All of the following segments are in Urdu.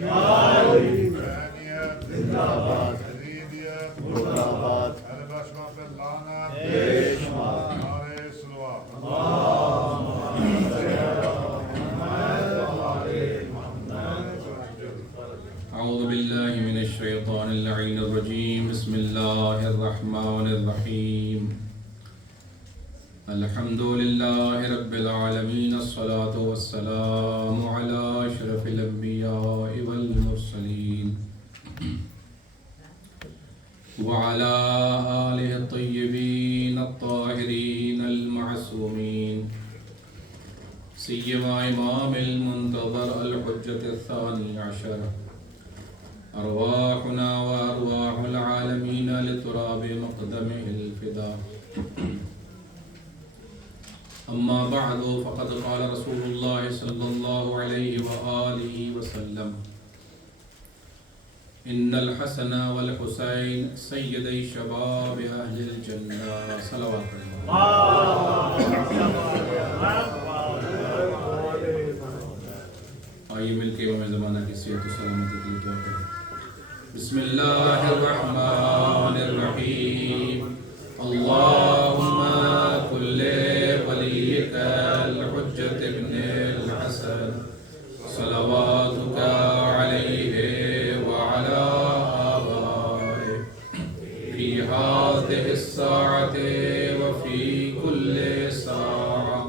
حسینیت زندہ باد، یزیدیت مرد آباد، اہل بشمت لعنت بے شمار، نعرہ صلوات۔ اعوذ باللہ من الشیطان اللعین الرجیم، بسم اللہ الرحمن الرحیم، الحمد للہ رب العالمین، الصلاة والسلام علی اشرف الانبیاء والمرسلین وعلی آلہ الطیبین الطاہرین المعصومین، سیما امام المنتظر الحجة الثانی عشر، ارواحنا وارواح العالمین لتراب مقدمه الفدا، اما بعد فقد قال رسول اللہ صلی اللہ علیہ وآلہ وسلم، ان الحسن والحسین سیدی شباب اہل الجنہ، صلوات اللہ۔ آئیے مل کے امام زمانہ کی صحت و سلامتی کے لیے دعا کریں۔ بسم اللہ الرحمن الرحیم، اللہم کل ولیک الحجۃ ابن الحسن صلواتک علیہ وعلی آبائہ فی ہذہ الساعۃ وفی کل ساعۃ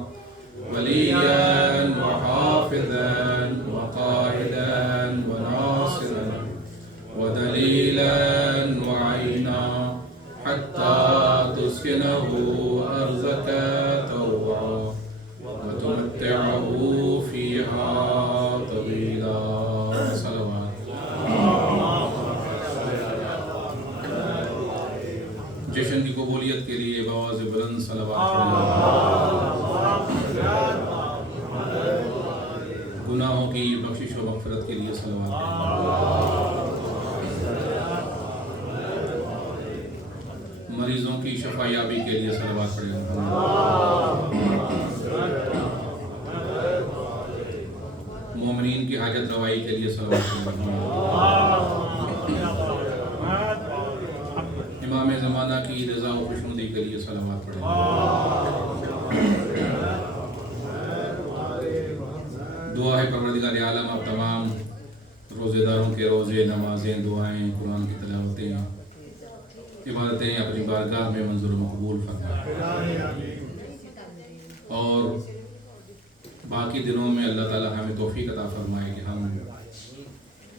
ولیاً وحافظاً وقائداً وناصراً ودلیلا وعینا حتی تسکنہ ارضک طوعا وتمتعہ فیہا طویلا، صلوات۔ جشن کی قبولیت کے لیے بآواز بلند صلوات پڑھیں۔ گناہوں کی بخشش و مغفرت کے لیے صلوات پڑھیں۔ مریضوں کی شفا یابی کے لیے صلوات پڑھیں۔ مومنین کی حاجت روائی کے لیے صلوات پڑھیں۔ امام زمانہ کی رضا و خوشنودی کے لیے صلوات پڑھیں۔ دعا ہے پروردگار عالم آپ تمام روزے داروں کے روزے، نمازیں، دعائیں، قرآن کی تلاوتیں، عبادتیں اپنی بارگاہ میں منظور و مقبول فرمائے، اور باقی دنوں میں اللہ تعالیٰ ہمیں توفیق عطا فرمائے کہ ہم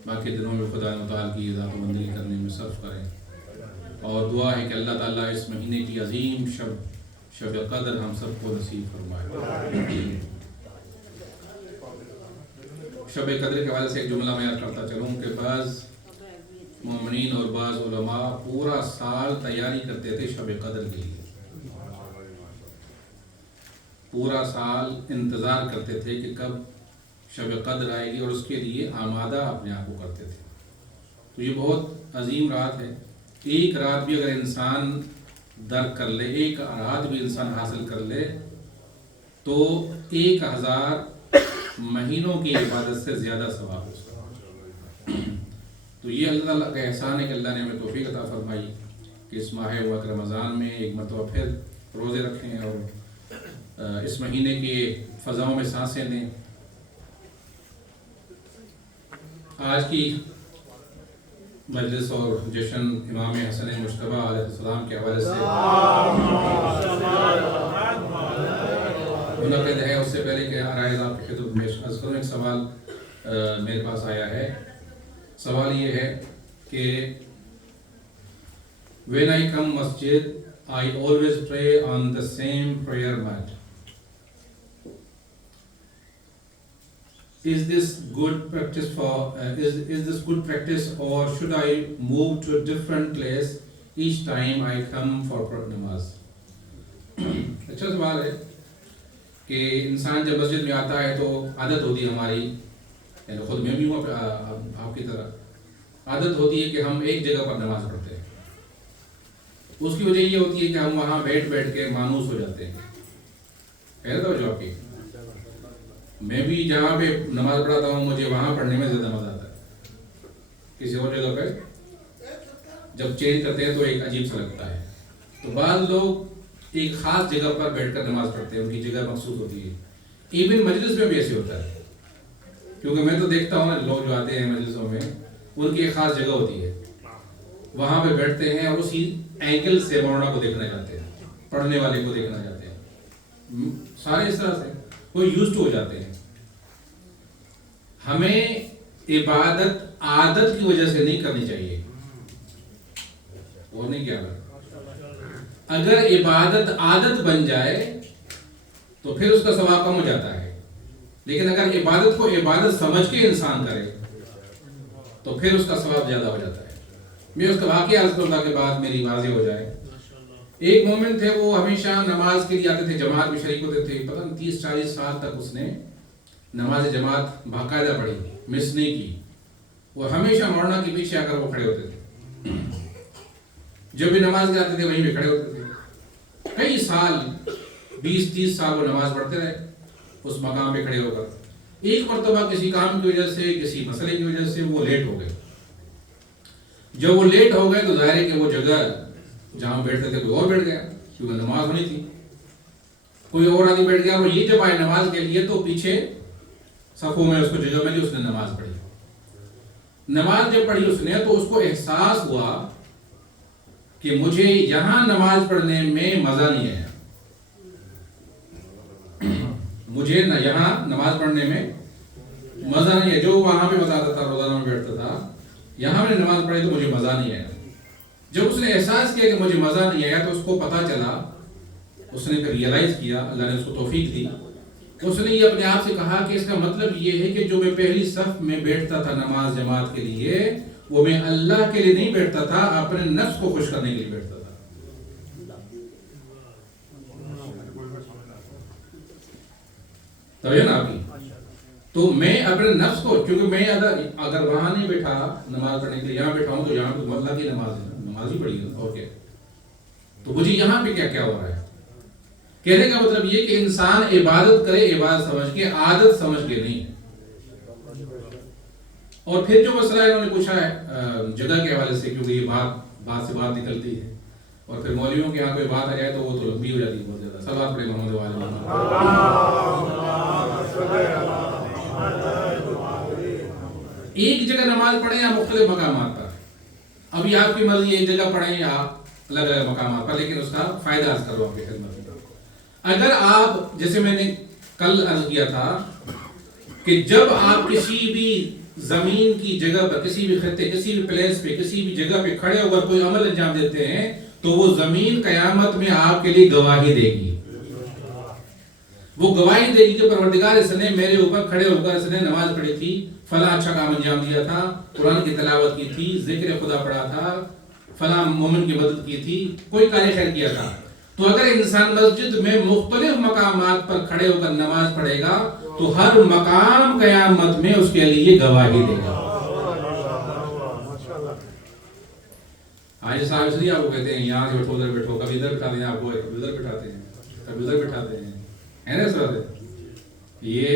باقی دنوں میں خدا متعال کی ذات و بندگی کرنے میں صرف کریں، اور دعا ہے کہ اللہ تعالیٰ اس مہینے کی عظیم شب قدر ہم سب کو نصیب فرمائے۔ شب قدر کے حوالے سے ایک جملہ میں یاد کرتا چلوں کہ بعض مومنین اور بعض علماء پورا سال تیاری کرتے تھے شب قدر کے لیے، پورا سال انتظار کرتے تھے کہ کب شب قدر آئے گی، اور اس کے لیے آمادہ اپنے آپ کو کرتے تھے۔ تو یہ بہت عظیم رات ہے، ایک رات بھی اگر انسان درک کر لے، ایک رات بھی انسان حاصل کر لے تو 1000 مہینوں کی عبادت سے زیادہ ثواب ہے۔ تو یہ اللہ تعالیٰ کا احسان ہے کہ اللہ نے ہمیں توفیق عطا فرمائی کہ اس ماہ مبارک رمضان میں ایک مرتبہ پھر روزے رکھیں اور اس مہینے کے فضاؤں میں سانسیں لیں۔ آج کی مجلس اور جشن امام حسن مجتبیٰ علیہ السلام کے حوالے سے منعقد ہے۔ اس سے پہلے کہ آرائز آپ کی خدمت میں عرض کروں، ایک سوال میرے پاس آیا ہے۔ سوال یہ ہے کہ when I come masjid I always pray on the same prayer mat. Is this good practice is this good practice, or should I move to a different place each time I come for namaz? اچھا سوال ہے کہ انسان جب مسجد میں آتا ہے تو عادت ہوتی ہے ہماری، یعنی خود میں بھی ہوں آپ کی طرح، عادت ہوتی ہے کہ ہم ایک جگہ پر نماز پڑھتے ہیں۔ اس کی وجہ یہ ہوتی ہے کہ ہم وہاں بیٹھ کے مانوس ہو جاتے ہیں۔ خیر توجہ آپ کی، میں بھی جہاں پہ نماز پڑھاتا ہوں مجھے وہاں پڑھنے میں زیادہ مزہ آتا ہے، کسی اور جگہ پہ جب چینج کرتے ہیں تو ایک عجیب سا لگتا ہے. تو بعض لوگ ایک خاص جگہ پر بیٹھ کر نماز پڑھتے ہیں، ان کی جگہ مخصوص ہوتی ہے. ایون مجلس میں بھی ایسے ہوتا ہے، کیونکہ میں تو دیکھتا ہوں نا لوگ جو آتے ہیں مجلسوں میں ان کی ایک خاص جگہ ہوتی ہے، وہاں پہ بیٹھتے ہیں اور اسی اینگل سے مولانا کو دیکھنا چاہتے ہیں، پڑھنے والے کو دیکھنا چاہتے ہیں. سارے اس طرح سے وہ یوزڈ ہو جاتے ہیں. ہمیں عبادت عادت کی وجہ سے نہیں کرنی چاہیے، اور نہیں کیا کرنا. اگر عبادت عادت بن جائے تو پھر اس کا ثواب کم ہو جاتا ہے، لیکن اگر عبادت کو عبادت سمجھ کے انسان کرے تو پھر اس کا ثواب زیادہ ہو جاتا ہے. میں اس کا واقعہ عرض کروں تاکہ بات میری واضح ہو جائے. ایک مومن تھے، وہ ہمیشہ نماز کے لیے آتے تھے، جماعت میں شریک ہوتے تھے. پتہ نہیں 30-40 سال تک اس نے نماز جماعت باقاعدہ پڑھی، مس نہیں کی. وہ ہمیشہ مولانا کے پیچھے آ کر وہ کھڑے ہوتے تھے، جب بھی نماز کے آتے تھے وہیں پہ کھڑے ہوتے تھے. کئی سال 20-30 سال وہ نماز پڑھتے رہے اس مقام پہ کھڑے ہو کر. ایک مرتبہ کسی کام کی وجہ سے، کسی مسئلے کی وجہ سے وہ لیٹ ہو گئے. جب وہ لیٹ ہو گئے تو ظاہر ہے کہ وہ جگہ جہاں بیٹھتے تھے کوئی اور بیٹھ گیا، کیونکہ نماز ہونی تھی. کوئی اور آدمی بیٹھ گیا، اور یہ جب آئے نماز کے لیے تو پیچھے صفوں میں اس کو جگہ ملی، اس نے نماز پڑھی. نماز جب پڑھی اس نے تو اس کو احساس ہوا کہ مجھے یہاں نماز پڑھنے میں مزہ نہیں ہے، مجھے نہ یہاں نماز پڑھنے میں مزہ نہیں ہے. جو وہاں پہ بتاتا تھا، روزانہ میں بیٹھتا تھا، یہاں میں نے نماز پڑھی تو مجھے مزہ نہیں آیا. جب اس نے احساس کیا کہ مجھے مزہ نہیں آیا تو اس کو پتا چلا، اس نے پھر ریئلائز کیا، اللہ نے اس کو توفیق دی. اس نے یہ اپنے آپ سے کہا کہ اس کا مطلب یہ ہے کہ جو میں پہلی صف میں بیٹھتا تھا نماز جماعت کے لیے، وہ میں اللہ کے لیے نہیں بیٹھتا تھا، اپنے نفس کو خوش کرنے کے لیے بیٹھتا تھا. توجہ نا آپ کی. تو میں اپنے نفس کو، کیونکہ میں اگر وہاں نہیں بیٹھا نماز پڑھنے کے لیے، یہاں بیٹھا ہوں تو یہاں تو اللہ کی نماز ہے، نماز ہی پڑھی ہے اور کیا. تو مجھے یہاں پہ کیا کیا ہو رہا ہے. کہنے کا مطلب یہ کہ انسان عبادت کرے عبادت سمجھ کے، عادت سمجھ کے نہیں. اور پھر جو مسئلہ انہوں نے پوچھا ہے جگہ کے حوالے سے، کیونکہ یہ بات سے بات نکلتی ہے، اور پھر مولویوں کے یہاں کوئی بات آ جائے تو وہ تو لمبی ہو جاتی ہے بہت زیادہ. صلوات پڑھیں محمد وعلی محمد. ایک جگہ نماز پڑھیں یا مختلف مقامات پر، ابھی آپ کی مرضی ایک جگہ پڑھیں یا الگ الگ مقامات پر، لیکن اس کا فائدہ عرض کرو آپ کی خدمت میں. اگر آپ، جیسے میں نے کل عرض کیا تھا کہ جب آپ کسی بھی زمین کی جگہ پر، کسی بھی خطے، کسی بھی پلیس پہ، کسی بھی جگہ پہ کھڑے ہو کر کوئی عمل انجام دیتے ہیں تو وہ زمین قیامت میں آپ کے لیے گواہی دے گی. وہ گواہی دے گی کہ پروردگار اس نے میرے اوپر کھڑے ہو کر، اس نے نماز پڑھی تھی، فلاں اچھا کام انجام دیا تھا، قرآن کی تلاوت کی تھی، ذکر خدا پڑھا تھا، فلاں مومن کی مدد کی تھی، کوئی کار خیر کیا تھا. تو اگر انسان مسجد میں مختلف مقامات پر کھڑے ہو کر نماز پڑھے گا تو ہر مقام قیامت میں اس کے لیے گواہی دے گا. آج صاحب اس لیے آپ کو کہتے ہیں یہاں سے بیٹھو ادھر بیٹھو، کبھی ادھر بٹھاتے ہیں آپ کو، کبھی ادھر بٹھاتے ہیں، کبھی ادھر بٹھاتے ہیں، ہے نا سر. یہ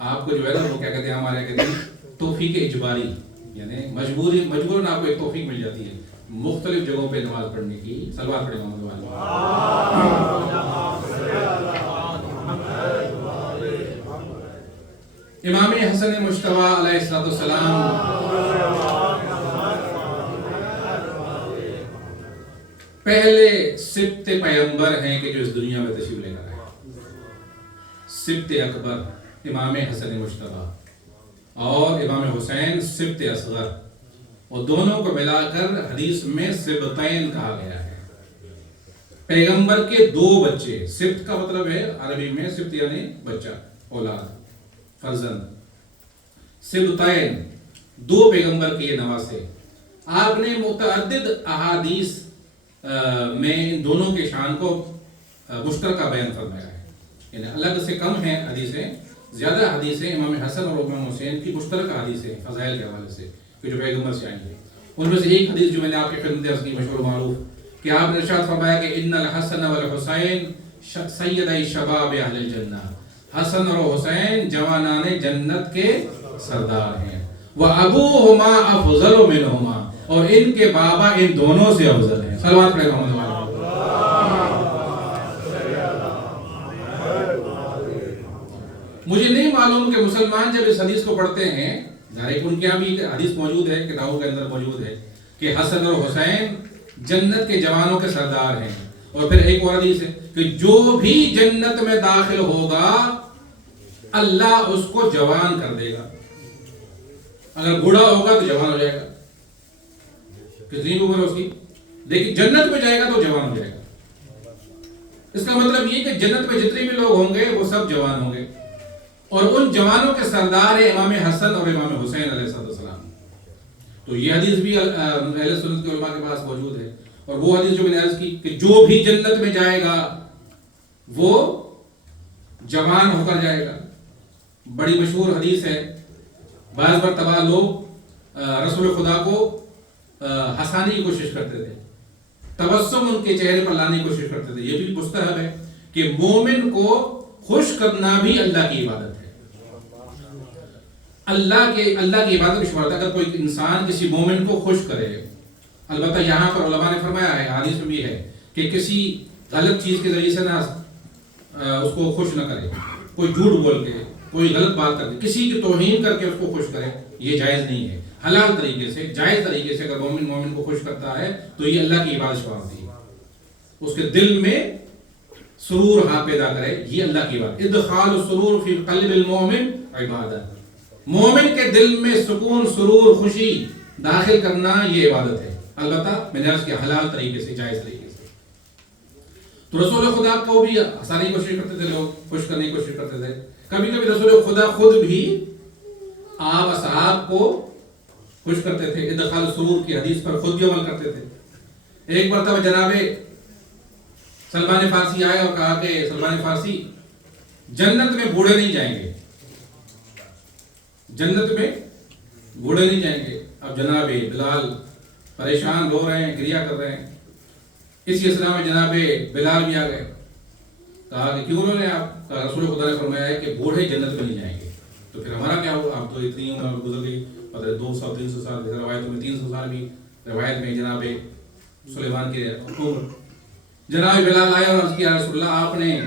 آپ کو جو ہے نا وہ کیا کہتے ہیں، ہمارے کہتے ہیں توفیق اجباری، یعنی مجبوراً آپ کو ایک توفیق مل جاتی ہے مختلف جگہوں پہ نماز پڑھنے کی. صلوات پڑھیں محمد وعلی. امام حسن مجتبی علیہ السلام پہلے سبت پیغمبر ہیں کہ جو اس دنیا میں تشریف لے کر آئے. سبت اکبر امام حسن مجتبی اور امام حسین سبت اصغر، اور دونوں کو ملا کر حدیث میں سبتین کہا گیا ہے. پیغمبر کے دو بچے، سبت کا مطلب ہے عربی میں سبت یعنی بچہ، اولاد، فرزند. سبتین دو پیغمبر کے یہ نواسے. آپ نے متعدد احادیث میں ان دونوں کے شان کو مشترکہ بیان فرمایا ہے، یعنی الگ سے کم ہیں حدیثیں، زیادہ حدیثیں امام حسن اور امام حسین کی مشترکہ حدیثیں فضائل کے حوالے سے کہ جو پیغمبر سے آئی ہیں. ان میں سے ایک حدیث جو میں نے آپ کی خدمت عرض کی، مشہور و معروف، کہ آپ نے ارشاد فرمایا کہ ان الحسن والحسین سیدی شباب اہل الجنہ. حسن اور حسین جوانان جنت کے سردار ہیں. وَأَبُوهُمَا أَفْضَلُ مِنْهُمَا، اور ان کے بابا ان دونوں سے افضل ہیں. صلوات پڑھیں محمد والے. مجھے نہیں معلوم کہ مسلمان جب اس حدیث کو پڑھتے ہیں، ان کے یہاں بھی حدیث موجود ہے، کتابوں کے اندر موجود ہے کہ حسن اور حسین جنت کے جوانوں کے سردار ہیں. اور پھر ایک اور حدیث ہے کہ جو بھی جنت میں داخل ہوگا اللہ اس کو جوان کر دے گا. اگر بوڑھا ہوگا تو جوان ہو جائے گا. کتنی عمر ہے اس کی، لیکن جنت میں جائے گا تو جوان ہو جائے گا. اس کا مطلب یہ کہ جنت میں جتنے بھی لوگ ہوں گے وہ سب جوان ہوں گے. اور ان جوانوں کے سردار ہیں امام حسن اور امام حسین علیہ السلام. تو یہ حدیث بھی اہل سنت کے علماء کے پاس موجود ہے. اور وہ حدیث جو میں نے عرض کی کہ جو بھی جنت میں جائے گا وہ جوان ہو کر جائے گا. بڑی مشہور حدیث ہے. بعض مرتبہ لوگ رسول خدا کو ہنسانے کی کوشش کرتے تھے، تبسم ان کے چہرے پر لانے کی کوشش کرتے تھے. یہ بھی مستحب ہے کہ مومن کو خوش کرنا بھی اللہ کی عبادت ہے. اللہ کی عبادت میں شمار ہے اگر کوئی انسان کسی مومن کو خوش کرے. البتہ یہاں پر علماء نے فرمایا ہے، حدیث میں بھی ہے کہ کسی غلط چیز کے ذریعے سے نہ اس کو خوش نہ کرے. کوئی جھوٹ بول کے، کوئی غلط بات کر کے، کسی کی توہین کر کے اس کو خوش کرے، یہ جائز نہیں ہے. حلال طریقے سے، جائز طریقے سے اگر مومن کو خوش کرتا ہے تو یہ اللہ کی عبادت شمار ہوتی ہے. اس کے دل میں سرور پیدا کرے، یہ اللہ کی بات. ادخال السرور فی قلب المومن عبادت. مومن کے دل میں سکون، سرور، خوشی داخل کرنا یہ عبادت ہے. البتہ میں نے عرض کیا حلال طریقے سے، جائز طریقے سے. تو رسول خدا کو بھی ہنسانے کی کوشش کرتے تھے لوگ، خوش کرنے کی کوشش کرتے تھے. کبھی کبھی رسول خدا خود بھی آپ اصحاب کو خوش کرتے تھے. ادخال السرور کی حدیث پر خود بھی عمل کرتے تھے. ایک مرتبہ جناب سلمان فارسی آئے اور کہا کہ سلمان فارسی جنت میں بوڑھے نہیں جائیں گے، جنت میں بوڑھے نہیں جائیں گے. اب جناب بلال پریشان رو رہے ہیں، گریا کر رہے ہیں. اسی اسلام میں جناب بلال بھی آ گئے. کہا کہ کیوں رو رہے ہیں آپ؟ کہا رسول خدا نے فرمایا ہے کہ بوڑھے جنت میں نہیں جائیں گے. تو پھر ہمارا کیا ہوگا؟ آپ تو اتنی عمر گزر گئی، پتہ ہے 200-300 سال، روایتوں میں 300 سال بھی، روایت میں جناب سلیمان کے عمر. جناب بلال آیا اور عرض کیا رسول اللہ آپ نے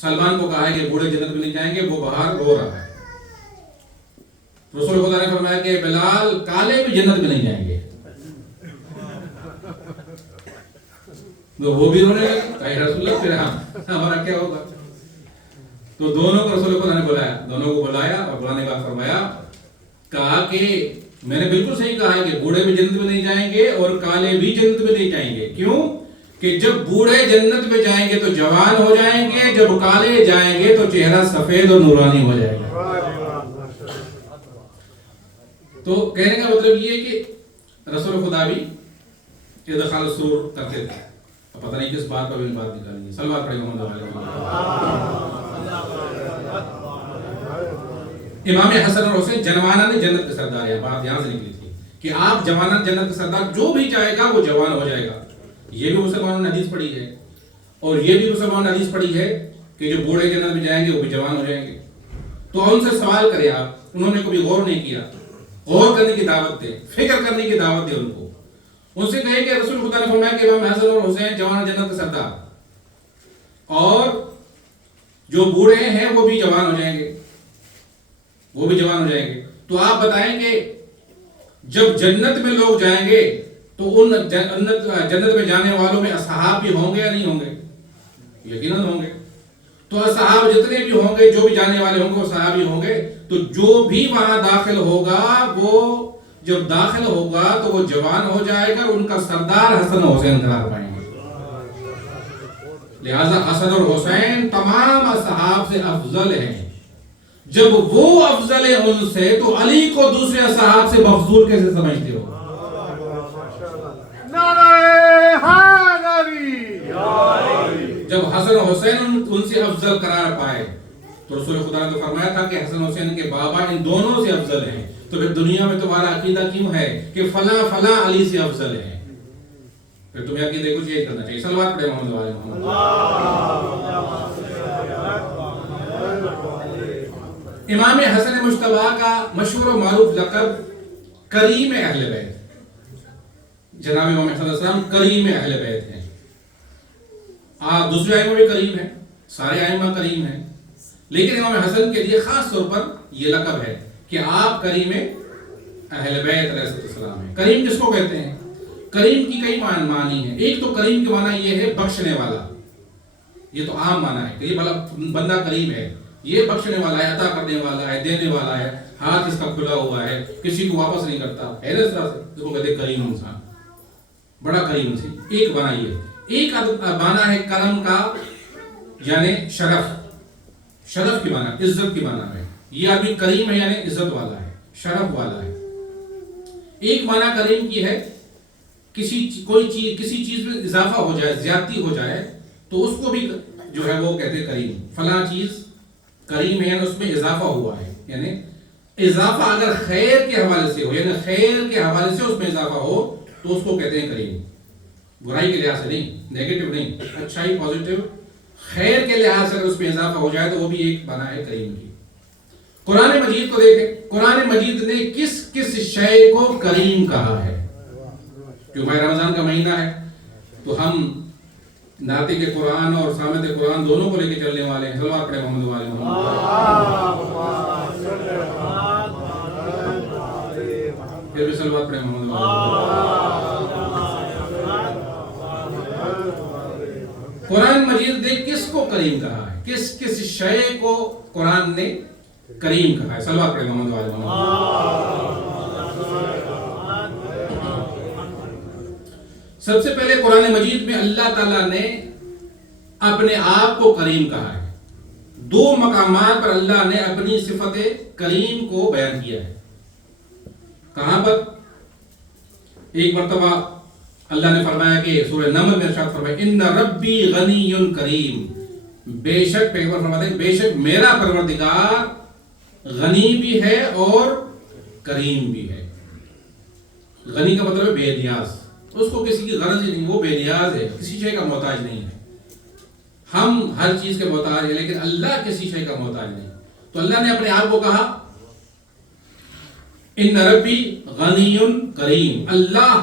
سلمان کو کہا ہے کہ بوڑھے جنت میں نہیں جائیں گے، وہ باہر رو رہا ہے. رسول خدا نے فرمایا کہ بلال کالے بھی جنت میں نہیں جائیں گے. وہ بھی رونے لگے. کہا رسول اللہ پھر ہمارا کیا ہوگا؟ تو دونوں کو رسول خدا نے بلایا، دونوں کو بلایا اور بلانے کے بعد فرمایا، کہا کہ میں نے بالکل صحیح کہا ہے کہ بوڑھے بھی جنت میں نہیں جائیں گے اور کالے بھی جنت میں نہیں جائیں گے. کیوں؟ کہ جب بوڑھے جنت میں جائیں گے تو جوان ہو جائیں گے، جب کالے جائیں گے تو چہرہ سفید اور نورانی ہو جائے گا. تو کہنے کا مطلب یہ ہے کہ رسول خدا بھی ادخال السرور کرتے تھے. پتہ نہیں کس بات پر بھی بات نکالیں گے. صلوات پڑھیں محمد علیہ وسلم. امام حسن اور حسین جنوانہ نے جنت کے سردار ہیں. بات یہاں سے نکلی تھی کہ آپ جوانہ جنت کے سردار، جو بھی جائے گا وہ جوان ہو جائے گا. یہ بھی مسلمانوں نے حدیث پڑھی ہے اور یہ بھی مسلمانوں نے حدیث پڑھی ہے کہ جو بوڑھے جنت میں جائیں گے وہ بھی جوان ہو جائیں گے. تو ان سے سوال کریں آپ. انہوں نے کبھی غور نہیں کیا. غور کرنے کی دعوت دے، فکر کرنے کی دعوت دے ان کو. ان سے کہے کہ رسول خدا نے فرمایا کہ امام حسن اور حسین جوان جنت کے سردار، اور جو بوڑھے ہیں وہ بھی جوان ہو جائیں گے، وہ بھی جوان ہو جائیں گے. تو آپ بتائیں کہ جب جنت میں لوگ جائیں گے تو ان جنت میں جانے والوں میں اصحاب بھی ہوں گے یا نہیں ہوں گے؟ یقیناً ہوں گے. تو اصحاب جتنے بھی ہوں گے، جو بھی جانے والے ہوں گے وہ صحابی ہوں گے. تو جو بھی وہاں داخل ہوگا وہ جب داخل ہوگا تو وہ جوان ہو جائے گا، ان کا سردار حسن و حسین قرار پائیں گے. لہذا حسن اور حسین تمام اصحاب سے افضل ہیں. جب وہ افضل ہیں ان سے تو علی کو دوسرے اصحاب سے مفضول کیسے سمجھتے ہو؟ جب حسن و حسین ان سے افضل قرار پائے تو رسول خدا نے تو فرمایا تھا کہ حسن و حسین کے بابا ان دونوں سے افضل ہیں. تو پھر دنیا میں تمہارا عقیدہ کیوں ہے کہ فلاں فلاں علی سے افضل ہے؟ پھر تمہیں عقیدے کو چینج کرنا چاہیے. صلوات پڑھیں محمد علیہ محمد. امام حسن مجتبی کا مشہور و معروف لقب کریم اہل بیت، جناب امام حسن علیہ السلام کریم اہل بیت ہیں۔ دوسرے ائمہ بھی کریم ہیں، سارے ائمہ کریم ہیں، لیکن امام حسن کے لیے خاص طور پر یہ لقب ہے کہ آپ کریم اہل بیت علیہ السلام ہیں۔ کریم کس کو کہتے ہیں؟ کریم کی کئی معنی ہیں۔ ایک تو کریم کے معنی یہ ہے بخشنے والا، یہ تو عام معنی ہے کہ یہ بندہ کریم ہے، یہ بخشنے والا ہے، عطا کرنے والا ہے، دینے والا ہے، ہاتھ اس کا کھلا ہوا ہے، کسی کو واپس نہیں کرتا، اس طرح سے اس کو کہتے ہیں کریم انسان، بڑا کریم انسان۔ ایک معنی یہ ہے۔ ایک معنی ہے کرم کا، یعنی شرف کی معنی، عزت کی معنی ہے، یہ آدمی کریم ہے یعنی عزت والا ہے، شرف والا ہے۔ ایک معنی کریم کی ہے کسی چیز میں اضافہ ہو جائے، زیادتی ہو جائے تو اس کو بھی جو ہے وہ کہتے ہیں کریم، فلاں چیز کریم ہے یعنی اس میں اضافہ ہوا ہے، یعنی اضافہ اگر خیر کے حوالے سے ہو، یعنی خیر کے حوالے سے اس میں اضافہ ہو تو اس کو کہتے ہیں کریم، برائی کے لحاظ سے نہیں، نیگیٹو نہیں، اچھائی پازیٹو، خیر کے لحاظ سے اگر اس میں اضافہ ہو جائے تو وہ بھی ایک معنی ہے کریم کی۔ قرآن مجید کو دیکھیں، قرآن مجید نے کس کس شے کو کریم کہا ہے؟ جو ماہ رمضان کا مہینہ ہے تو ہم ناطق قرآن اور سامعۃ قرآن دونوں کو لے کے چلنے والے ہیں۔ صلوات پڑھیں محمد وعلی محمد۔ پھر بھی صلوات پڑھیں محمد وعلی۔ قرآن مجید نے کس کو کریم کہا ہے؟ کس کس شے کو قرآن نے کریم کہا ہے؟ صلوات پڑھیں محمد وعلی محمد۔ سب سے پہلے قرآن مجید میں اللہ تعالیٰ نے اپنے آپ کو کریم کہا ہے۔ دو مقامات پر اللہ نے اپنی صفت کریم کو بیان کیا ہے۔ کہاں پر؟ ایک مرتبہ اللہ نے فرمایا کہ سورہ نمل میں ارشاد فرمایا ان ربی غنی کریم، بے شک پیغمبر فرماتے ہیں بے شک میرا پروردگار غنی بھی ہے اور کریم بھی ہے۔ غنی کا مطلب ہے بے نیاز، اس کو کسی کی غرض ہی نہیں، وہ بے نیاز ہے، کسی شے کا محتاج نہیں ہے۔ ہم ہر چیز کے محتاج ہیں لیکن اللہ کسی شے کا محتاج نہیں۔ تو اللہ نے اپنے آپ کو کہا ان ربی غنی کریم، اللہ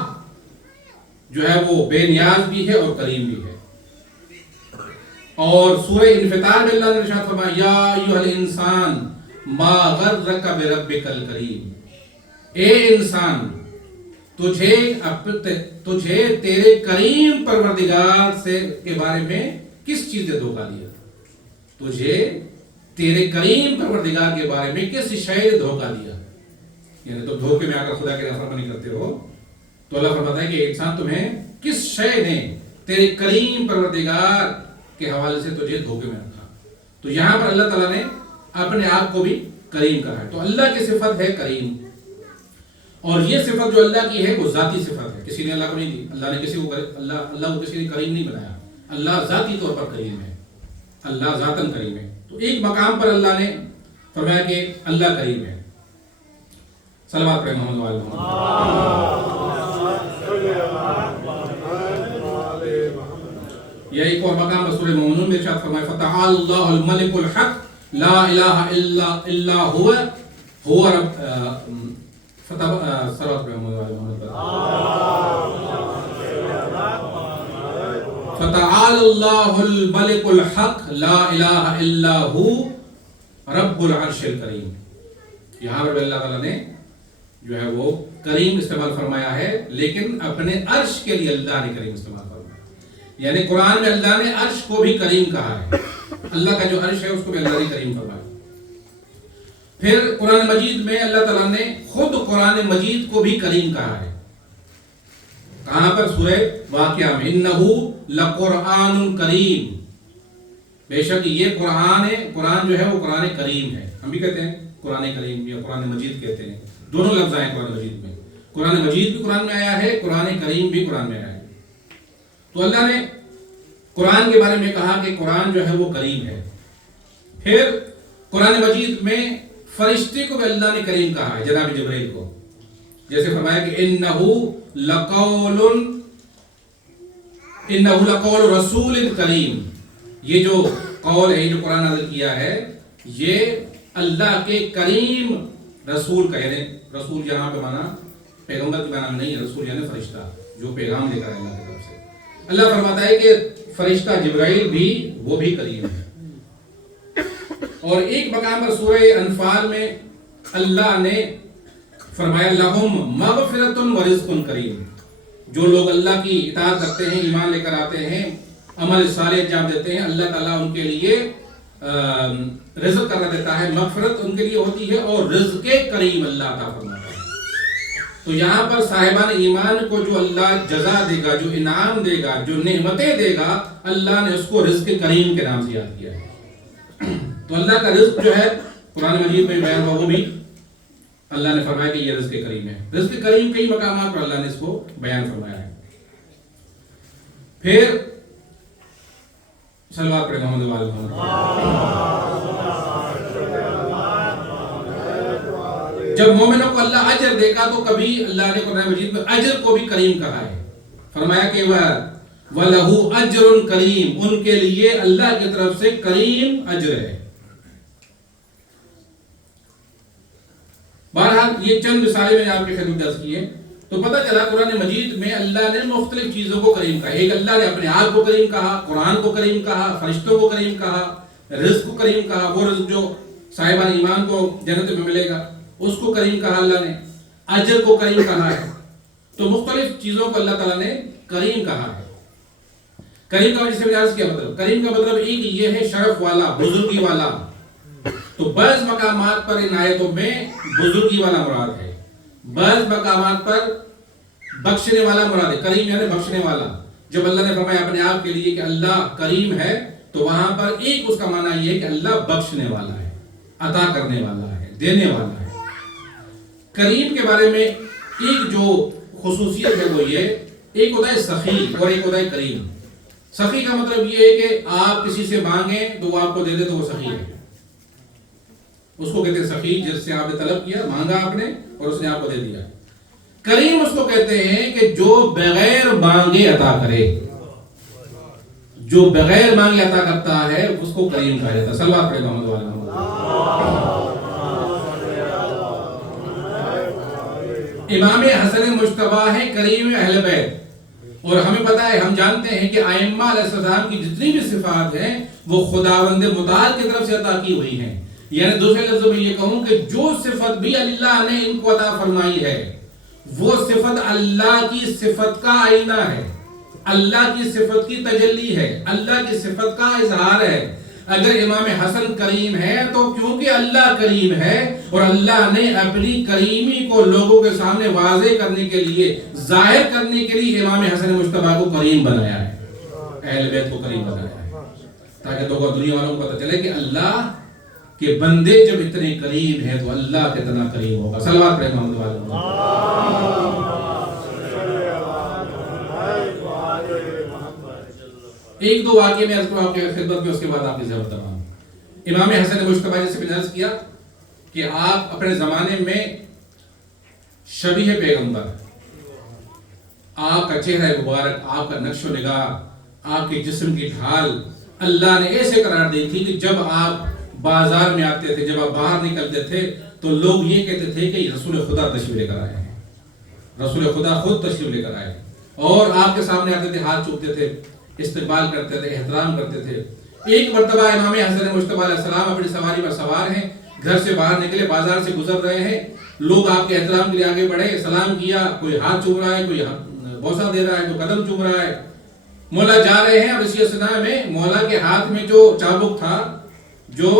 جو ہے وہ بے نیاز بھی ہے اور کریم بھی ہے۔ اور سورہ انفطار میں اللہ نے ارشاد فرمایا یا ایھا الانسان ما غرک بربک الکریم، اے انسان تجھے تیرے کریم پروردگار سے کے بارے میں کس چیز نے دھوکہ دیا؟ تجھے تیرے کریم پروردگار کے بارے میں کس شے نے دھوکہ دیا؟ یعنی تو دھوکے میں آ کر خدا کی نافرمانی کرتے ہو تو اللہ فرماتا ہے کہ انسان تمہیں کس شے نے تیرے کریم پروردگار کے حوالے سے تجھے دھوکے میں رکھا؟ تو یہاں پر اللہ تعالیٰ نے اپنے آپ کو بھی کریم کہا ہے۔ تو اللہ کی صفت ہے کریم، اور یہ صفت جو اللہ کی ہے وہ ذاتی صفت ہے، کسی نے اللہ کو نہیں دی۔ اللہ نے کسی کو اللہ کو کسی نے کریم نہیں بنایا، اللہ ذاتی طور پر کریم ہے، اللہ ذاتاً کریم ہے۔ تو ایک مقام پر اللہ نے فرمایا کہ اللہ کریم ہے۔ صلوات پڑھیں محمد وعلی محمد۔ یہ ایک اور مقام پر سورہ مومنون میں ارشاد فرمایا فتعال اللہ الملک الحق لا الہ الا هو رب صلوات پڑھیں محمد وعلی محمد۔ فتعال اللہ الملک الحق لا الہ الا هو رب العرش الکریم۔ یہاں پر اللہ تعالیٰ نے جو ہے وہ کریم استعمال فرمایا ہے، لیکن اپنے عرش کے لیے اللہ نے کریم استعمال فرمایا، یعنی قرآن میں اللہ نے عرش کو بھی کریم کہا ہے، اللہ کا جو عرش ہے اس کو بھی اللہ نے کریم فرمایا۔ پھر قرآن مجید میں اللہ تعالیٰ نے خود قرآن مجید کو بھی کریم کہا ہے۔ کہاں پر؟ سورہ واقعہ میں انہ لقرآن کریم، بے شک یہ قرآن ہے، قرآن جو ہے وہ قرآن کریم ہے۔ ہم بھی کہتے ہیں قرآن کریم یا قرآن مجید کہتے ہیں، دونوں لفظ آئے قرآن مجید میں، قرآن مجید بھی قرآن میں آیا ہے، قرآن کریم بھی قرآن میں آیا ہے۔ تو اللہ نے قرآن کے بارے میں کہا کہ قرآن جو ہے وہ کریم ہے۔ پھر قرآن مجید میں فرشتے کو بھی اللہ نے کریم کہا ہے، جناب جبرائیل کو، جیسے فرمایا کہ انہ لقول رسول کریم، یہ جو قول ہے جو قرآن نازل کیا ہے یہ اللہ کے کریم رسول کا، یعنی رسول یہاں پہ مانا پیغمبر کی مانا نہیں، رسول یعنی فرشتہ جو پیغام لے کر آئے اللہ کی طرف سے. اللہ فرماتا ہے کہ فرشتہ جبرائیل بھی وہ بھی کریم ہے. اور ایک مقام پر سورہ انفال میں اللہ نے فرمایا لہم مغفرۃ و رزق کریم، جو لوگ اللہ کی اطاعت کرتے ہیں، ایمان لے کر آتے ہیں، عمل صالح انجام دیتے ہیں، اللہ تعالیٰ ان کے لیے رزق کرنا دیتا ہے، مغفرت ان کے لیے ہوتی ہے اور رزق کریم اللہ عطا فرماتا ہے. تو یہاں پر صاحبان ایمان کو جو اللہ جزا دے گا، جو انعام دے گا، جو نعمتیں دے گا، اللہ نے اس کو رزق کریم کے نام سے یاد کیا ہے. تو اللہ کا رزق جو ہے قرآن مجید میں بیان ہوا، وہ بھی اللہ نے فرمایا کہ یہ رزق کریم ہے. رزق کریم کئی مقامات پر اللہ نے اس کو بیان فرمایا ہے. پھر صلوات پڑھیں محمد وآل محمد. جب مومنوں کو اللہ اجر دے گا تو کبھی اللہ نے قرآن مجید میں اجر کو بھی کریم کہا ہے. فرمایا کہ وَلَهُ أَجْرٌ کریم، ان کے لیے اللہ کی طرف سے کریم اجر ہے. بہرحال یہ چند مثالیں میں نے آپ کی خدمت درج کی ہیں تو پتہ چلا قرآن مجید میں اللہ نے مختلف چیزوں کو کریم کہا. ایک اللہ نے اپنے آپ کو کریم کہا، قرآن کو کریم کہا، فرشتوں کو کریم کہا، رزق کو کریم کہا، وہ رزق جو صاحبان ایمان کو جنت میں ملے گا اس کو کریم کہا اللہ نے، اجر کو کریم کہا ہے. تو مختلف چیزوں کو اللہ تعالیٰ نے کریم کہا ہے. کریم کا جس سے عرض کیا مطلب، کریم کا مطلب ایک یہ ہے شرف والا، بزرگی والا. تو بعض مقامات پر ان آیتوں میں بزرگی والا مراد ہے، بعض مقامات پر بخشنے والا مراد ہے. کریم یعنی بخشنے والا. جب اللہ نے فرمایا اپنے آپ کے لیے کہ اللہ کریم ہے تو وہاں پر ایک اس کا معنی یہ ہے کہ اللہ بخشنے والا ہے، عطا کرنے والا ہے، دینے والا ہے. کریم کے بارے میں ایک جو خصوصیت ہے وہ یہ، ایک ہوتا ہے سخی اور ایک ہوتا ہے کریم. سخی کا مطلب یہ ہے کہ آپ کسی سے مانگیں تو وہ آپ کو دے دے تو وہ سخی ہے، اس کو کہتے ہیں سخی. جس سے آپ نے طلب کیا، مانگا آپ نے اور اس نے آپ کو دے دیا. کریم اس کو کہتے ہیں کہ جو بغیر مانگے عطا کرے، جو بغیر مانگے عطا کرتا ہے اس کو کریم کہا جاتا ہے. صلوات پڑھیں محمد وآل محمد. امام حسن مجتبی ہے کریم اہل بیت. اور ہمیں پتا ہے، ہم جانتے ہیں کہ ائمہ علیہ السلام کی جتنی بھی صفات ہیں وہ خداوند متعال کی طرف سے عطا کی ہوئی ہیں. یعنی دوسرے لفظوں میں یہ کہوں کہ جو صفت بھی اللہ نے ان کو عطا فرمائی ہے وہ صفت اللہ کی صفت کا آئینہ ہے، اللہ کی صفت کی تجلی ہے، اللہ کی صفت کا اظہار ہے. اگر امام حسن کریم ہے تو کیونکہ اللہ کریم ہے اور اللہ نے اپنی کریمی کو لوگوں کے سامنے واضح کرنے کے لیے، ظاہر کرنے کے لیے امام حسن مجتبی کو کریم بنایا ہے، اہل بیت کو کریم بنایا ہے، تاکہ لوگوں دنیا والوں کو پتہ چلے کہ اللہ کہ بندے جب اتنے کریم ہیں تو اللہ کتنا کریم ہوگا. صلوات پڑھیں محمد وآل محمد. ایک دو واقعے میں آپ کی خدمت میں، اس کے بعد آپ کی ضرورت تمام. امام حسن مجتبی سے بھی عرض کیا کہ آپ اپنے زمانے میں شبیہ پیغمبر، آپ کا چہرہ مبارک، آپ کا نقش و نگاہ، آپ کے جسم کی ڈھال اللہ نے ایسے قرار دی تھی کہ جب آپ بازار میں آتے تھے، جب آپ باہر نکلتے تھے تو لوگ یہ کہتے تھے کہ رسول خدا تشریف لے کر آئے ہیں، رسول خدا خود تشریف لے کر آئے. اور آپ کے سامنے آتے تھے، ہاتھ چومتے تھے، استقبال کرتے تھے، احترام کرتے تھے. ایک مرتبہ امام حسن مجتبی علیہ السلام اپنی سواری پر سوار ہیں، گھر سے باہر نکلے، بازار سے گزر رہے ہیں، لوگ آپ کے احترام کے لیے آگے بڑھے، سلام کیا، کوئی ہاتھ چوم رہا ہے، کوئی بوسہ دے رہا ہے، کوئی قدم چوم رہا ہے. مولا جا رہے ہیں اور اسی اثناء میں مولا کے ہاتھ میں جو چابک تھا، جو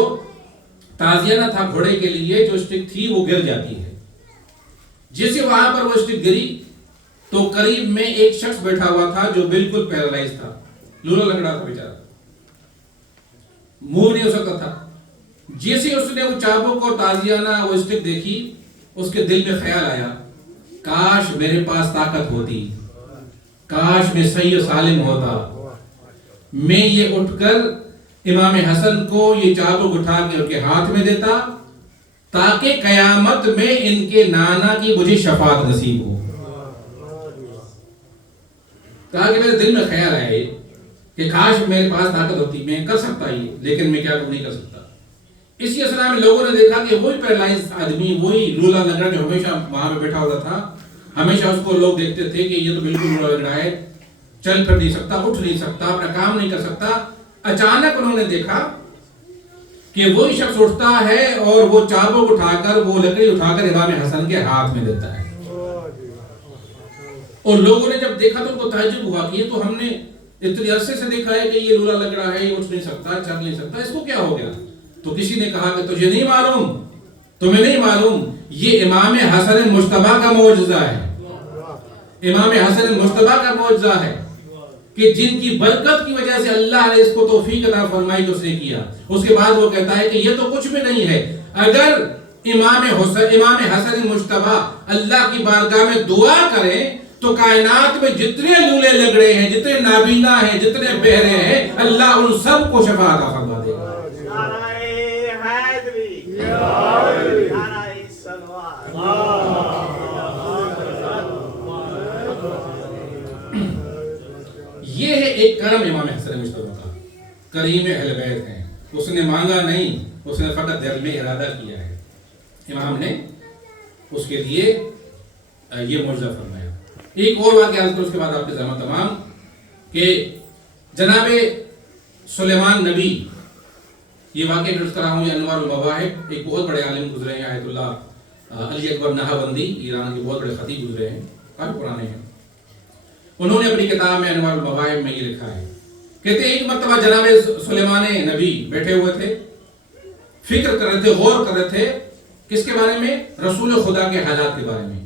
تازیانہ تھا گھوڑے کے لیے، جو اسٹک تھی وہ گر جاتی ہے. جسے وہاں پر وہ اسٹک گری تو قریب میں ایک شخص بیٹھا ہوا تھا جو بالکل پیرالائز تھا، لولا لنگڑا تھا بیچارہ، موو نہیں ہو سکتا تھا. جیسے اس نے وہ چابک اور تازیانہ وہ اسٹک دیکھی، اس کے دل میں خیال آیا کاش میرے پاس طاقت ہوتی، کاش میں صحیح و سالم ہوتا، میں یہ اٹھ کر امام حسن کو یہ چابک اٹھا کے ان کے ہاتھ میں دیتا تاکہ قیامت میں ان کے نانا کی مجھے شفاعت نصیب ہو. تاکہ میرے دل میں خیال آئے کہ کاش میرے پاس طاقت ہوتی، میں کر سکتا ہی، لیکن میں کیا نہیں کر سکتا. اسی اسنا میں لوگوں نے دیکھا کہ وہی پیرالائز آدمی، وہی لولا لنگڑا جو ہمیشہ وہاں پہ بیٹھا ہوتا تھا، ہمیشہ اس کو لوگ دیکھتے تھے کہ یہ تو بالکل لولا لنگڑا ہے، چل پھر نہیں سکتا، اٹھ نہیں سکتا، اپنا کام نہیں کر سکتا۔ اچانک انہوں نے دیکھا کہ وہی شخص اٹھتا ہے اور وہ چابک اٹھا کر، وہ لکڑی اٹھا کر امام حسن کے ہاتھ میں دیتا ہے۔ اور لوگوں نے جب دیکھا تو ان کو تعجب ہوا کہ یہ تو ہم نے اتنے عرصے سے دیکھا ہے کہ یہ لولا لنگڑا ہے، یہ اٹھ نہیں سکتا، چل نہیں سکتا، اس کو کیا ہو گیا؟ تو کسی نے کہا کہ تجھے نہیں معلوم، تمہیں نہیں معلوم، یہ امام حسن مجتبی کا معجزہ ہے، امام حسن مجتبی کا معجزہ ہے کہ جن کی برکت کی وجہ سے اللہ نے اس کو توفیق عطا فرمائی، اس نے کیا۔ اس کے بعد وہ کہتا ہے کہ یہ تو کچھ بھی نہیں ہے، اگر امام حسن مجتبی اللہ کی بارگاہ میں دعا کریں تو کائنات میں جتنے لولے لگڑے ہیں، جتنے نابینا ہیں، جتنے بہرے ہیں، اللہ ان سب کو شفا عطا فرما دے گا۔ یہ ہے ایک کرم امام حسن مجتبی کا، کریم اہل بیت ہیں، اس نے مانگا نہیں، اس نے فقط دل میں ارادہ کیا ہے، امام نے اس کے لیے یہ معجزہ فرمایا۔ ایک اور واقعہ عرض کروں اس کے بعد آپ کے ذمہ تمام، کہ جناب سلیمان نبی، یہ واقعہ جو کر رہا ہوں یہ انوار المواہب، ایک بہت بڑے عالم گزرے ہیں، آیت اللہ علی اکبر نہاوندی، ایران کے بہت بڑے خطیب گزرے ہیں، کافی پرانے ہیں۔ انہوں نے اپنی کتاب میں انوار المواہب میں یہ لکھا ہے، کہتے ہیں ایک مرتبہ جناب سلیمان نبی بیٹھے ہوئے تھے، فکر کر رہے تھے، غور کر رہے تھے، کس کے بارے میں؟ رسول خدا کے حالات کے بارے میں۔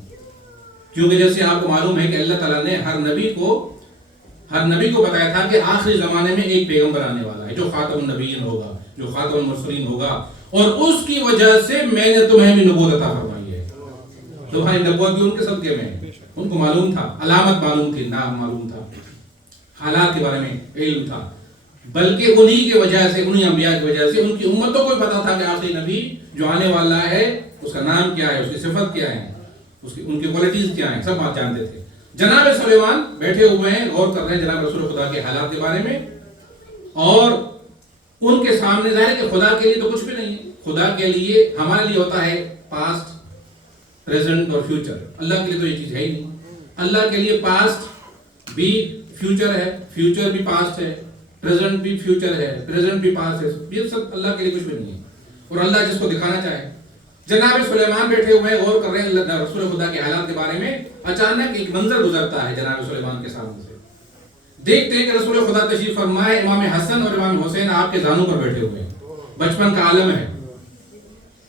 کیونکہ جیسے آپ کو معلوم ہے کہ اللہ تعالیٰ نے ہر نبی کو بتایا تھا کہ آخری زمانے میں ایک پیغمبر آنے والا ہے جو خاتم النبیین ہوگا، جو خاتم المرسلین ہوگا، اور اس کی وجہ سے میں نے تمہیں بھی نبوت عطا فرمائی ہے۔ تمہاری نبوت بھی ان کے صدقے میں، ان کو معلوم تھا، علامت معلوم تھی، نام معلوم تھا، حالات کے بارے میں علم تھا، بلکہ انہی کی وجہ سے، انہی انبیاء کی وجہ سے ان کی امتوں کو پتا تھا کہ آخری نبی جو آنے والا ہے اس کا نام کیا ہے، اس کی صفت کیا ہے، ان کی کوالٹیز کیا ہیں، سب بات جانتے تھے۔ جناب سلیمان بیٹھے ہوئے ہیں، غور کر رہے ہیں جناب رسول خدا کے حالات کے بارے میں، اور ان کے سامنے ظاہر ہے کہ خدا کے لیے تو کچھ بھی نہیں ہے، خدا کے لیے ہمارے لیے ہوتا ہے پاسٹ، پریزنٹ اور فیوچر، اللہ کے لیے تو یہ چیز ہے ہی نہیں۔ اللہ کے لیے پاسٹ بھی فیوچر ہے، فیوچر بھی پاسٹ ہے، پریزنٹ بھی فیوچر ہے، پریزنٹ بھی پاسٹ ہے، یہ سب اللہ کے لیے کچھ بھی نہیں ہے، اور اللہ جس کو دکھانا چاہے۔ جناب سلیمان بیٹھے ہوئے ہیں، غور کر رہے ہیں رسول خدا کے حالات کے بارے میں، اچانک ایک منظر گزرتا ہے جناب سلیمان کے سامنے سے، دیکھتے ہیں کہ رسول خدا تشریف فرمائے، امام حسن اور امام حسین آپ کے زانوں پر بیٹھے ہوئے ہیں، بچپن کا عالم ہے،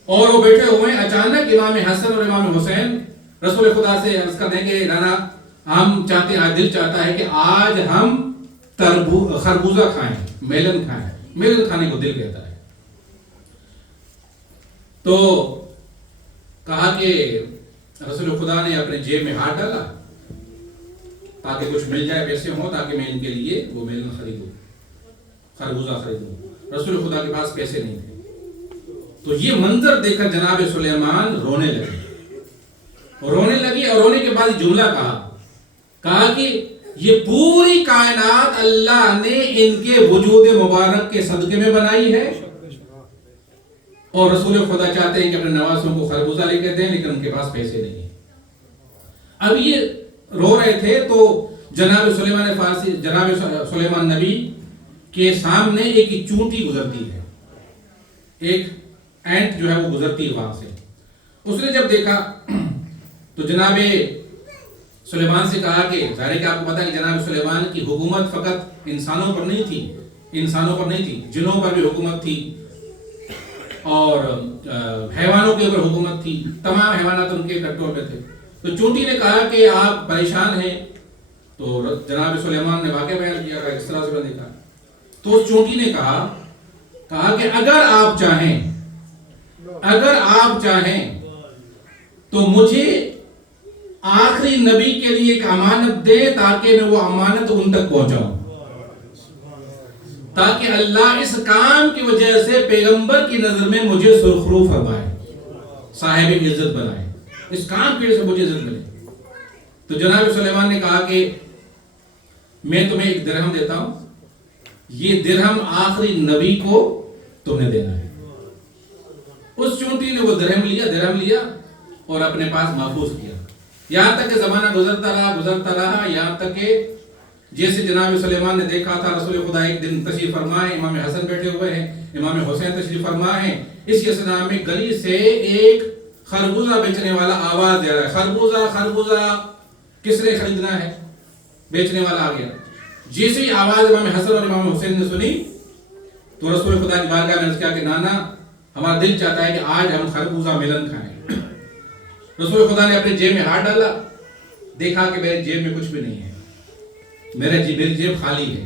اور وہ بیٹھے ہوئے ہیں۔ اچانک امام حسن اور امام حسین رسول خدا سے عرض کرتے ہیں کہ نانا ہم چاہتے ہیں، دل چاہتا ہے کہ آج ہم خربوزہ کھائیں، میلن کھائیں، میلن کھانے کو دل کہتا ہے۔ تو کہا کہ رسول خدا نے اپنے جیب میں ہاتھ ڈالا تاکہ کچھ مل جائے، پیسے ہوں تاکہ میں ان کے لیے وہ میلن خریدوں، خربوزہ خریدوں۔ رسول خدا کے پاس پیسے نہیں تھے، تو یہ منظر دیکھ کر جناب سلیمان رونے لگے، اور رونے کے بعد جملہ کہا کہ یہ پوری کائنات اللہ نے ان کے وجود مبارک کے صدقے میں بنائی ہے، اور رسول خدا چاہتے ہیں کہ اپنے نوازوں کو خربوزہ لے کے دیں، لیکن ان کے پاس پیسے نہیں ہیں۔ اب یہ رو رہے تھے تو جناب سلیمان نبی کے سامنے ایک چونٹی گزرتی ہے، ایک اینٹ جو ہے وہ گزرتی ہے وہاں سے۔ اس نے جب دیکھا تو جناب سلیمان سے کہا کہ ظاہر ہے کہ آپ کو پتا ہے کہ جناب سلیمان کی حکومت فقط انسانوں پر نہیں تھی، جنوں پر بھی حکومت تھی، اور حیوانوں کے اوپر حکومت تھی، تمام حیوانات ان کے کنٹرول میں تھے۔ تو چونٹی نے کہا کہ آپ پریشان ہیں، تو جناب سلیمان نے واقعہ بیان کیا کہ اس طرح سے میں دیکھا، تو اس چونٹی نے کہا کہ اگر آپ چاہیں تو مجھے آخری نبی کے لیے ایک امانت دے تاکہ میں وہ امانت ان تک پہنچاؤں، تاکہ اللہ اس کام کی وجہ سے پیغمبر کی نظر میں مجھے سرخرو فرمائے، صاحب عزت بنائے، اس کام کی وجہ سے مجھے عزت ملے۔ تو جناب سلیمان نے کہا کہ میں تمہیں ایک درہم دیتا ہوں، یہ درہم آخری نبی کو تم نے دینا ہے۔ اس چونٹی نے وہ درہم لیا اور اپنے پاس محفوظ کیا، یہاں تک کہ زمانہ گزرتا رہا، یہاں تک کہ جیسے جناب سلیمان نے دیکھا تھا رسول خدا ایک دن تشریف فرما ہے، امام حسن بیٹھے ہوئے ہیں، امام حسین تشریف فرما ہے، اس اسنا میں گلی سے ایک خربوزہ بیچنے والا آواز دے رہا ہے، خربوزہ کس نے خریدنا ہے؟ بیچنے والا آ گیا۔ جیسے ہی آواز امام حسن اور امام حسین نے سنی تو رسول خدا کی بارگاہ میں عرض کیا کہ نانا ہمارا دل چاہتا ہے کہ آج ہم خربوزہ ملن کھائیں۔ رسول خدا نے اپنے جیب میں ہاتھ ڈالا، دیکھا کہ میرے جیب میں کچھ بھی نہیں ہے، میری جیب خالی ہے۔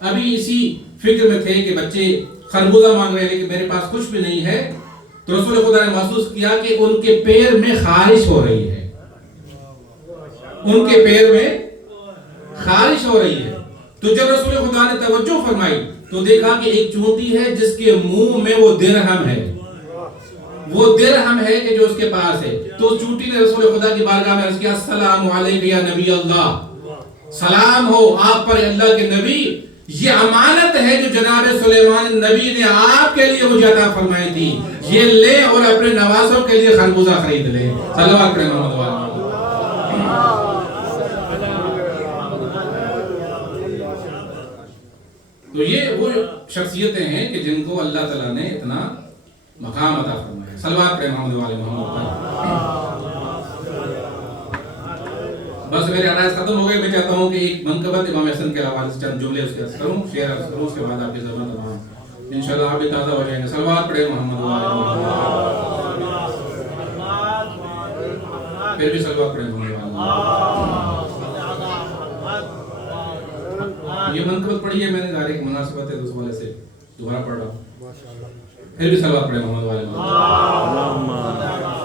ابھی اسی فکر میں تھے کہ بچے خربوزہ مانگ رہے ہیں لیکن میرے پاس کچھ بھی نہیں ہے، تو رسول خدا نے محسوس کیا کہ ان کے پیر میں خارش ہو رہی ہے، ان کے پیر میں خارش ہو رہی ہے۔ تو جب رسول خدا نے توجہ فرمائی تو دیکھا کہ ایک چونٹی ہے جس کے منہ میں وہ درہم ہے کہ جو اس کے پاس ہے۔ تو اس چونٹی نے رسول خدا کی بارگاہ میں عرض کیا السلام علیکم یا نبی اللہ، سلام ہو آپ پر اللہ کے نبی، یہ امانت ہے جو جناب سلیمان نبی نے آپ کے لیے مجھے عطا فرمائی تھی، یہ لیں اور اپنے نوازوں کے لیے خربوزہ خرید لیں۔ صلوات کریں محمد وعلی۔ تو یہ وہ شخصیتیں ہیں کہ جن کو اللہ تعالیٰ نے اتنا مقام عطا فرمایا۔ صلوات کریں محمد وعلی محمد۔ بس میرے عرائض ختم ہو گئے، میں چاہتا ہوں کہ ایک منقبت امام حسن کے حوالے سے چند جملے اس کے کروں، شعر عرض کروں، اس کے بعد آپ کی زبان تمام انشاءاللہ آپ بھی تازہ ہو جائیں گے۔ صلوات پڑھیں محمد وعلی محمد، پھر بھی صلوات پڑھیں محمد وعلی۔ یہ منقبت پڑھی ہے میں نے، ظاہر ایک مناسبت ہے تو اس والے سے دوبارہ پڑھ رہا ہوں، پھر بھی صلوات پڑھیں محمد وعلی محمد۔